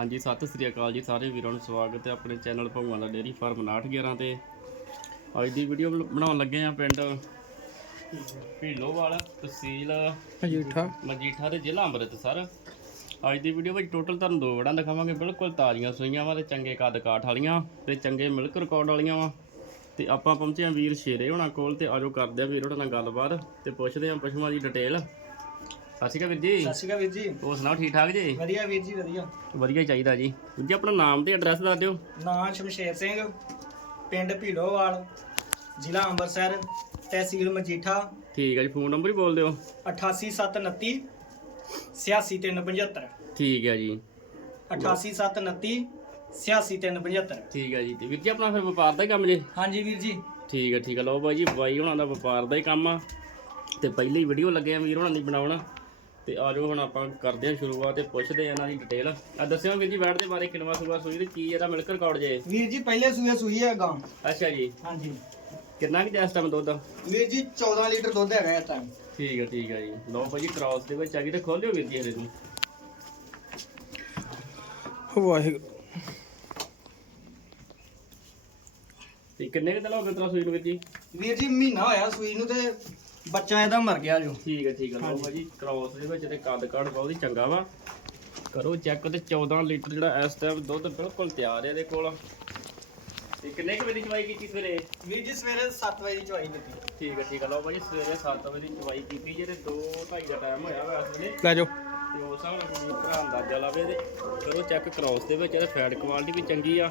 ਹਾਂਜੀ ਸਤਿ ਸ੍ਰੀ ਅਕਾਲ ਜੀ ਸਾਰੇ ਵੀਰਾਂ ਨੂੰ ਸਵਾਗਤ ਹੈ ਆਪਣੇ ਚੈਨਲ ਭਗਵਾਨ ਦਾ ਡੇਅਰੀ ਫਾਰਮ 911 ਤੇ। ਅੱਜ ਦੀ ਵੀਡੀਓ ਬਣਾਉਣ ਲੱਗੇ ਆ ਪਿੰਡ ਢੀਲੋਵਾਲ ਤਹਿਸੀਲ ਮਜੀਠਾ। ਮਜੀਠਾ ਦੇ ਜ਼ਿਲ੍ਹਾ ਅੰਮ੍ਰਿਤਸਰ। ਅੱਜ ਦੀ ਵੀਡੀਓ ਵਿੱਚ ਟੋਟਲ ਤੁਹਾਨੂੰ ਦੋ ਵੜਾਂ ਦਿਖਾਵਾਂਗੇ। ਬਿਲਕੁਲ ਤਾਜ਼ੀਆਂ ਸੂਈਆਂ ਵਾ ਤੇ ਚੰਗੇ ਕੱਦ ਕਾਠ ਵਾਲੀਆਂ ਤੇ ਚੰਗੇ ਮਿਲਕ ਰਿਕਾਰਡ ਵਾਲੀਆਂ ਵਾ। ਤੇ ਆਪਾਂ ਪਹੁੰਚੇ ਆ ਵੀਰ ਸ਼ੇਰੇ ਹੋਣਾ ਕੋਲ ਤੇ ਆਜੋ ਕਰਦੇ ਆ ਵੀਰ ਹੋਣਾ ਨਾਲ ਗੱਲਬਾਤ ਤੇ ਪੁੱਛਦੇ ਆ ਪਸ਼ੂਆਂ ਦੀ ਡਿਟੇਲ। ਸਤਿ ਸ਼੍ਰੀ ਅਕਾਲ ਵੀਰ ਜੀ। ਸਤਿ ਸ਼੍ਰੀ ਅਕਾਲ ਵੀਰ ਜੀ। ਹੋਰ ਸੁਣਾਓ ਠੀਕ ਠਾਕ ਜੀ? ਵਧੀਆ ਵੀਰ ਜੀ ਵਧੀਆ। ਵਧੀਆ ਹੀ ਚਾਹੀਦਾ ਜੀ। ਵੀਰ ਜੀ ਆਪਣਾ ਨਾਮ ਤੇ ਐਡਰੈਸ ਦੱਸ ਦਿਓ। ਨਾਂ ਸ਼ਮਸ਼ੇਰ ਸਿੰਘ ਪਿੰਡ ਭੀੜੋਵਾਲ ਜ਼ਿਲ੍ਹਾ ਅੰਮ੍ਰਿਤਸਰ ਤਹਿਸੀਲ ਮਜੀਠਾ। ਠੀਕ ਹੈ ਜੀ ਫੋਨ ਨੰਬਰ ਹੀ ਬੋਲ ਦਿਓ। 88729 86375 ਠੀਕ ਹੈ ਜੀ। 88729 86375 ਠੀਕ ਹੈ ਜੀ। ਤੇ ਵੀਰ ਜੀ ਆਪਣਾ ਫਿਰ ਵਪਾਰ ਦਾ ਹੀ ਕੰਮ ਜੇ? ਹਾਂਜੀ ਵੀਰ ਜੀ। ਠੀਕ ਹੈ ਠੀਕ ਹੈ ਲਓ ਬਾਈ ਜੀ ਬਾਈ ਹੁਣਾਂ ਦਾ ਵਪਾਰ ਦਾ ਹੀ ਕੰਮ ਆ। ਤੇ ਪਹਿਲੀ ਵੀਡੀਓ ਲੱਗੇ ਆ ਵੀਰ ਹੁਣਾਂ ਦੀ ਬਣਾਉਣ। ਤੇ ਆਜੋ ਹੁਣ ਆਪਾਂ ਕਰਦੇ ਹਾਂ ਸ਼ੁਰੂਆਤ ਤੇ ਪੁੱਛਦੇ ਆ ਇਹਨਾਂ ਦੀ ਡਿਟੇਲ ਆ ਦੱਸਿਓ ਵੀਰ ਜੀ ਬੈਠ ਦੇ ਬਾਰੇ ਕਿੰਨਵਾ ਸੂਆ ਸੂਈ ਤੇ ਕੀ ਇਹਦਾ ਮਿਲਕ ਰਿਕਾਰਡ ਜੇ? ਵੀਰ ਜੀ ਪਹਿਲੇ ਸੂਏ ਸੂਈ ਹੈ ਗਾਂ। ਅੱਛਾ ਜੀ। ਹਾਂਜੀ। ਕਿੰਨਾ ਕਿ ਇਸ ਟਾਈਮ ਦੁੱਧ? ਵੀਰ ਜੀ 14 ਲੀਟਰ ਦੁੱਧ ਹੈਗਾ ਇਸ ਟਾਈਮ ਠੀਕ ਹੈ ਠੀਕ ਹੈ ਜੀ। ਲਓ ਬਾਈ ਜੀ ਕ੍ਰਾਸ ਦੇ ਵਿੱਚ ਆ ਗਈ ਤੇ ਖੋਲਿਓ ਵੀਰ ਜੀ ਇਹਦੇ ਨੂੰ। ਵਾਹਿਗੁਰੂ। ਤੇ ਕਿੰਨੇ ਕਿ ਦਿਨ ਹੋ ਗਏ ਤੇਰਾ ਸੂਈ ਨੂੰ ਵੀਰ ਜੀ? ਵੀਰ ਜੀ ਮਹੀਨਾ ਹੋਇਆ ਸੂਈ ਨੂੰ ਤੇ ਬੱਚਾ ਇਹਦਾ ਮਰ ਗਿਆ ਜੋ। ਠੀਕ ਹੈ ਠੀਕ ਹੈ। ਲਓ ਬਾਈ ਜੀ ਕ੍ਰਾਸ ਦੇ ਵਿੱਚ ਤੇ ਕੱਦ ਕਾਠ ਬਹੁਤ ਹੀ ਚੰਗਾ ਵਾ। ਕਰੋ ਚੈੱਕ ਤੇ 14 ਲੀਟਰ ਜਿਹੜਾ ਇਸ ਟਾਈਮ ਦੁੱਧ ਬਿਲਕੁਲ ਤਿਆਰ ਹੈ ਇਹਦੇ ਕੋਲ। ਤੇ ਕਿੰਨੇ ਕੁ ਵਜੇ ਦੀ ਚਵਾਈ ਕੀਤੀ ਸਵੇਰੇ? ਵੀਰ ਜੀ ਸਵੇਰੇ 7 ਵਜੇ ਦੀ ਚਵਾਈ ਦਿੱਤੀ ਠੀਕ ਹੈ ਠੀਕ ਹੈ। ਲਓ ਬਾਈ ਸਵੇਰੇ 7 ਵਜੇ ਦੀ ਚਵਾਈ ਕੀਤੀ ਜਿਹੜੇ 2:30 ਦਾ ਟਾਈਮ ਹੋਇਆ ਵਾ ਇਸ ਵੇਲੇ। ਲੈ ਜਾਓ। ਤੇ ਉਸ ਹਿਸਾਬ ਨਾਲ ਵੀ ਭਰਾ ਅੰਦਾਜ਼ਾ ਲਾਵੇ ਤੇ ਕਰੋ ਚੈੱਕ ਕ੍ਰਾਸ ਦੇ ਵਿੱਚ ਇਹਦਾ ਫੈਟ ਕੁਆਲਿਟੀ ਵੀ ਚੰਗੀ ਆ।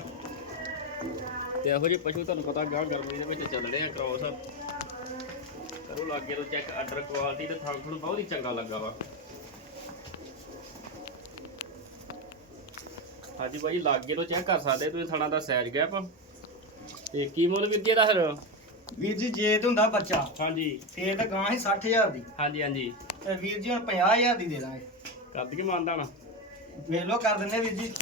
ਤੇ ਇਹੋ ਜਿਹੇ ਪਸ਼ੂ ਤੁਹਾਨੂੰ ਪਤਾ ਗਾਂ ਗਰਮੀ ਦੇ ਵਿੱਚ ਚੱਲਣੇ ਆ ਕ੍ਰਾਸ ਕਰੋ ਲਾਗੇ ਤੋਂ ਚੈੱਕ ਆਰਡਰ ਕੁਆਲਿਟੀ ਤੇ ਥਾਂ ਤੁਹਾਨੂੰ ਬਹੁਤ ਹੀ ਚੰਗਾ ਲੱਗਾ ਵਾ। ਹਾਂਜੀ ਬਾਈ ਲਾਗੇ ਤੋਂ ਚੈੱਕ ਕਰ ਸਕਦੇ ਤੁਸੀਂ ਥਾਣਾ ਦਾ ਸਾਈਜ਼ ਗੈਪ ਤੇ ਕੀ ਮੁੱਲ ਵੀਰ ਜੀ ਇਹਦਾ ਫਿਰ? ਵੀਰ ਜੀ ਜੇ ਤੇ ਹੁੰਦਾ ਬੱਚਾ ਹਾਂਜੀ। ਫੇਰ ਤਾਂ ਗਾਂ ਹੀ 60000 ਦੀ। ਹਾਂਜੀ ਹਾਂਜੀ। ਤੇ ਵੀਰ ਜੀ ਹੁਣ 50000 ਦੀ ਦੇ ਦਾਂਗੇ। ਕਰ ਦਈਏ ਮਾਨਦਾਨ। ਵੇਖ ਲਓ ਕਰ ਦਿੰਦੇ ਵੀਰ ਜੀ।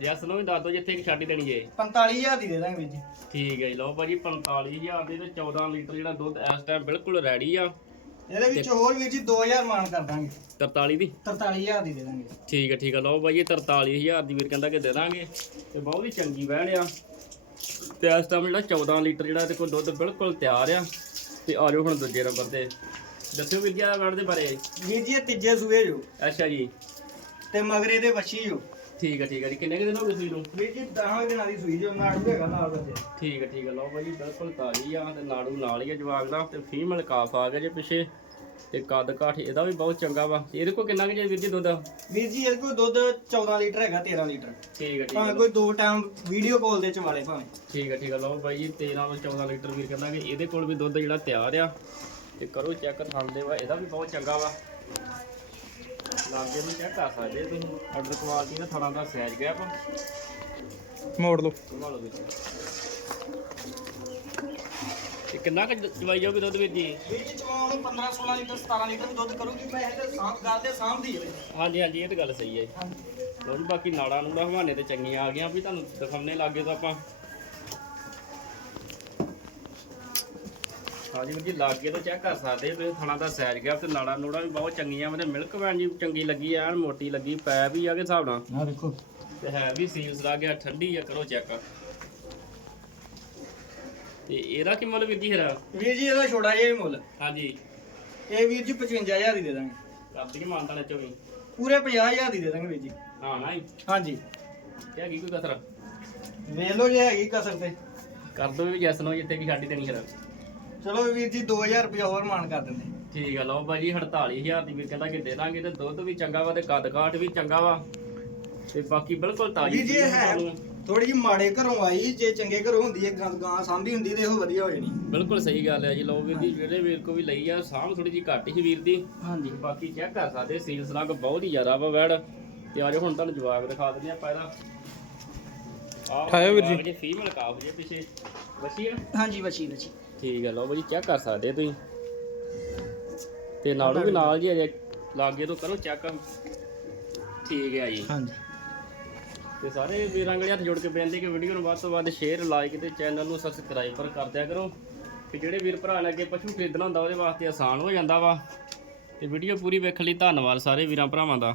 ਜੈਸ ਨੂੰ ਵੀ ਦੱਸ ਦਿਓ ਜਿੱਥੇ ਕਿ ਛੱਡ ਹੀ ਦੇਣੀ ਜੇ 45000 ਦੀ ਦੇ ਦਾਂਗੇ ਵੀਰ ਜੀ। ਠੀਕ ਹੈ ਜੀ ਲਓ ਭਾਜੀ 45000 ਦੇ ਤੇ 14 ਲੀਟਰ ਜਿਹੜਾ ਦੁੱਧ ਇਸ ਟਾਈਮ ਬਿਲਕੁਲ ਰੈਡੀ ਆ। ਇਹਦੇ ਵਿੱਚ ਹੋਰ ਵੀਰ ਜੀ 2000 ਮਾਨ ਕਰ ਦਾਂਗੇ। 43 ਦੀ? 43000 ਦੀ ਦੇ ਦਾਂਗੇ। ਠੀਕ ਹੈ ਠੀਕ ਹੈ ਲਓ ਭਾਜੀ 43000 ਦੀ ਵੀਰ ਕਹਿੰਦਾ ਕਿ ਦੇ ਦਾਂਗੇ। ਤੇ ਬਹੁਤ ਹੀ ਚੰਗੀ ਵਹਿਣ ਆ। ਤੇ ਇਸ ਟਾਈਮ ਜਿਹੜਾ 14 ਲੀਟਰ ਜਿਹੜਾ ਇਹਦੇ ਕੋਲ ਦੁੱਧ ਬਿਲਕੁਲ ਤਿਆਰ ਆ। ਤੇ ਆ ਜਾਓ ਹੁਣ ਦੂਜੇ ਨੰਬਰ ਤੇ। ਦੱਸਿਓ ਵੀਰ ਜੀ ਆ ਵੜ ਦੇ ਬਾਰੇ। ਵੀਰ ਜੀ ਇਹ ਤੀਜੇ ਸੂਏ ਜੋ। ਅੱਛਾ ਜੀ। ਤੇ ਮਗਰੇ ਦੇ ਵੱਛੀ ਜੋ। ਠੀਕ ਹੈ ਠੀਕ ਹੈ ਜੀ। ਕਿੰਨੇ ਕੁ ਦਿਨ ਹੋ ਗਏ ਸੂਈ ਨੂੰ? ਵੀਰ ਜੀ 10 ਦਿਨਾਂ ਦੀ ਸੂਈ ਜੋ ਨਾੜੂ ਹੈਗਾ ਨਾਲ ਬੱਚੇ। ਠੀਕ ਹੈ ਠੀਕ ਹੈ ਲਓ ਭਾਜੀ ਬਿਲਕੁਲ ਤਾਜ਼ੀ ਆ ਤੇ ਨਾੜੂ ਨਾਲ ਹੀ ਆ ਜਵਾਗ ਦਾ ਤੇ ਫੀਮੇਲ ਕਾਫ ਆ ਗਿਆ ਜੇ ਪਿੱਛੇ ਤੇ ਕੱਦ ਕਾਠ ਇਹਦਾ ਵੀ ਬਹੁਤ ਚੰਗਾ ਵਾ। ਇਹਦੇ ਕੋਲ ਕਿੰਨਾ ਕੁ ਜੇ ਵੀਰ ਜੀ ਦੁੱਧ? ਵੀਰ ਜੀ ਇਹਦੇ ਕੋਲ ਦੁੱਧ 14 ਲੀਟਰ ਹੈਗਾ 13 ਲੀਟਰ। ਠੀਕ ਹੈ ਠੀਕ ਭਾਵੇਂ ਹੈ ਕੋਈ ਦੋ ਟਾਈਮ ਵੀਡੀਓ ਕਾਲ ਦੇ ਚਵਾਲੇ ਭਾਵੇਂ। ਠੀਕ ਹੈ ਠੀਕ ਹੈ ਲਓ ਬਾਈ ਜੀ 13 ਤੋਂ 14 ਲੀਟਰ ਵੀਰ ਕਹਿੰਦਾ ਕਿ ਇਹਦੇ ਕੋਲ ਵੀ ਦੁੱਧ ਜਿਹੜਾ ਤਿਆਰ ਆ ਤੇ ਕਰੋ ਚੈੱਕ ਥਾਂਦੇ ਵਾ ਇਹਦਾ ਵੀ ਬਹੁਤ ਚੰਗਾ ਵਾ। ਲਾਗੇ ਨੂੰ ਚੈੱਕ ਕਰ ਸਕਦੇ ਤੁਸੀਂ। ਆਰਡਰ ਕੁਆਲਿਟੀ ਦਾ ਥਾਣਾ ਦਾ ਸਾਈਜ਼ ਗੈਪ ਮੋੜ ਲਓ। ਸੰਭਾਲੋ ਵਿੱਚ। ਤੇ ਕਿੰਨਾ ਕੁ ਚਵਾਈ ਜਾਊਗੀ ਦੁੱਧ ਵੀਰ ਜੀ? ਵੀਰ ਜੀ ਚੋਣ 15 16 ਲੀਟਰ 17 ਲੀਟਰ ਦੁੱਧ ਕਰੂਗੀ ਮੈਂ ਇਹ ਸਾਂਭ ਗੱਲ ਸਾਂਭਦੀ ਹੈ ਹਾਂਜੀ ਹਾਂਜੀ ਇਹ ਤਾਂ ਗੱਲ ਸਹੀ ਹੈ ਜੀ। ਬਾਕੀ ਨਾੜਾ ਨੂੜਾ ਹਵਾਨੇ ਤੇ ਚੰਗੀਆਂ ਆ ਗਈਆਂ ਵੀ ਤੁਹਾਨੂੰ ਦਿਖਾਉਣੇ ਲੱਗੇ ਤਾਂ ਆਪਾਂ ਹਾਂਜੀ ਵੀਰ ਜੀ ਲਾਗੇ ਤੋਂ ਚੈੱਕ ਕਰ ਸਕਦੇ ਹੋ ਥਣਾ ਦਾ ਸਾਈਜ਼ ਗਿਆ ਤੇ ਨਾੜਾ ਨੂੜਾ ਵੀ ਬਹੁਤ ਚੰਗੀਆਂ ਮਤੇ ਮਿਲਕ ਵੈਨ ਜੀ ਚੰਗੀ ਲੱਗੀ ਐਨ ਮੋਟੀ ਲੱਗੀ ਪੈ ਵੀ ਆ ਕੇ ਹਿਸਾਬ ਨਾਲ। ਆ ਦੇਖੋ। ਤੇ ਹੈ ਵੀ ਸੀਲਸ ਲਾ ਗਿਆ ਠੰਡੀ ਆ ਕਰੋ ਚੈੱਕ। ਤੇ ਇਹਦਾ ਕੀ ਮੁੱਲ ਵੀਰ ਜੀ ਫਿਰ? ਵੀਰ ਜੀ ਇਹਦਾ ਛੋੜਾ ਜਿਹਾ ਹੀ ਮੁੱਲ। ਹਾਂਜੀ। ਇਹ ਵੀਰ ਜੀ 55000 ਦੀ ਦੇ ਦਾਂਗੇ। ਕਰਦੀ ਮਾਨਤਾ ਨੇ ਚੋਂ ਵੀ ਪੂਰੇ 50000 ਦੀ ਦੇ ਦਾਂਗੇ ਵੀਰ ਜੀ। ਹਾਂ ਨਾ ਹੀ ਹਾਂਜੀ। ਤੇ ਹੈਗੀ ਕੋਈ ਕਸਰ? ਵੇਖ ਲਓ ਜੇ ਹੈਗੀ ਕਸਰ ਤੇ। ਕਰ ਦੋ ਵੀ ਜੈਸ ਨੂੰ ਜਿੱਥੇ ਕੀ ਛੱਡੀ ਦੇਣੀ ਫਿਰ। ਚਲੋ ਵੀਰ ਜੀ 2000 ਰੁਪਏ ਹੋਰ ਮਾਨ ਕਰ ਦਿੰਦੇ। ਠੀਕ ਆ ਲਓ ਭਾਜੀ 48000 ਦੀ ਵੀ ਕਹਿੰਦਾ ਕਿ ਦੇ ਦਾਂਗੇ ਤੇ ਦੁੱਧ ਵੀ ਚੰਗਾ ਵਾ ਤੇ ਕੱਦ ਕਾਠ ਵੀ ਚੰਗਾ ਵਾ। ਤੇ ਬਾਕੀ ਬਿਲਕੁਲ ਤਾਜ਼ੀ ਵੀਰ ਜੀ ਇਹ ਹੈ ਥੋੜੀ ਜਿਹੀ ਮਾੜੇ ਘਰੋਂ ਆਈ ਜੇ ਚੰਗੇ ਘਰੋਂ ਹੁੰਦੀ ਹੈ ਗਾਂ ਗਾਂ ਸਾਂਭੀ ਹੁੰਦੀ ਤੇ ਉਹ ਵਧੀਆ ਹੋ ਜਾਣੀ। ਬਿਲਕੁਲ ਸਹੀ ਗੱਲ ਹੈ ਜੀ ਲਓ ਵੀਰ ਜੀ ਜਿਹੜੇ ਵੀਰ ਕੋ ਵੀ ਲਈ ਆ ਸਾਂਭ ਥੋੜੀ ਜੀ ਘੱਟ ਹੀ ਵੀਰ ਦੀ। ਹਾਂਜੀ। ਬਾਕੀ ਚੈੱਕ ਕਰ ਸਕਦੇ ਸੀਲਸ ਰੰਗ ਬਹੁਤ ਹੀ ਜ਼ਿਆਦਾ ਵਾ ਵੈੜ। ਤੇ ਆਜੋ ਹੁਣ ਤੁਹਾਨੂੰ ਜਵਾਬ ਦਿਖਾ ਦਿੰਦੇ ਆ ਪਹਿਲਾਂ। ਆਹ ਠਾਇਓ ਵੀਰ ਜੀ। ਫੀਮੇਲ ਕਾਫ ਜੇ ਪਿੱਛੇ। ਵਸੀ ਆ ਹਾਂਜੀ ਬੱਚੀ ਬੱਚੀ ਠੀਕ ਹੈ ਲਓ ਭਾਜੀ ਚੈੱਕ ਕਰ ਸਕਦੇ ਤੁਸੀਂ। ਤੇ ਨਾਲੋਂ ਵੀ ਨਾਲ ਜੀ ਅਜੇ ਲਾਗੇ ਤੋਂ ਕਰੋ ਚੈੱਕ ਠੀਕ ਹੈ ਜੀ। ਹਾਂਜੀ। ਤੇ ਸਾਰੇ ਵੀਰਾਂ ਗਲੇ ਹੱਥ ਜੋੜ ਕੇ ਬੇਨਤੀ ਕਿ ਵੀਡੀਓ ਨੂੰ ਵੱਧ ਤੋਂ ਵੱਧ ਸ਼ੇਅਰ ਲਾਈਕ ਤੇ ਚੈਨਲ ਨੂੰ ਸਬਸਕ੍ਰਾਈਬਰ ਕਰ ਦਿਆ ਕਰੋ। ਕਿ ਜਿਹੜੇ ਵੀਰ ਭਰਾ ਨੇ ਅੱਗੇ ਪਸ਼ੂ ਖਰੀਦਣਾ ਹੁੰਦਾ ਉਹਦੇ ਵਾਸਤੇ ਆਸਾਨ ਹੋ ਜਾਂਦਾ ਵਾ। ਤੇ ਵੀਡੀਓ ਪੂਰੀ ਵੇਖਣ ਲਈ ਧੰਨਵਾਦ ਸਾਰੇ ਵੀਰਾਂ ਭਰਾਵਾਂ ਦਾ।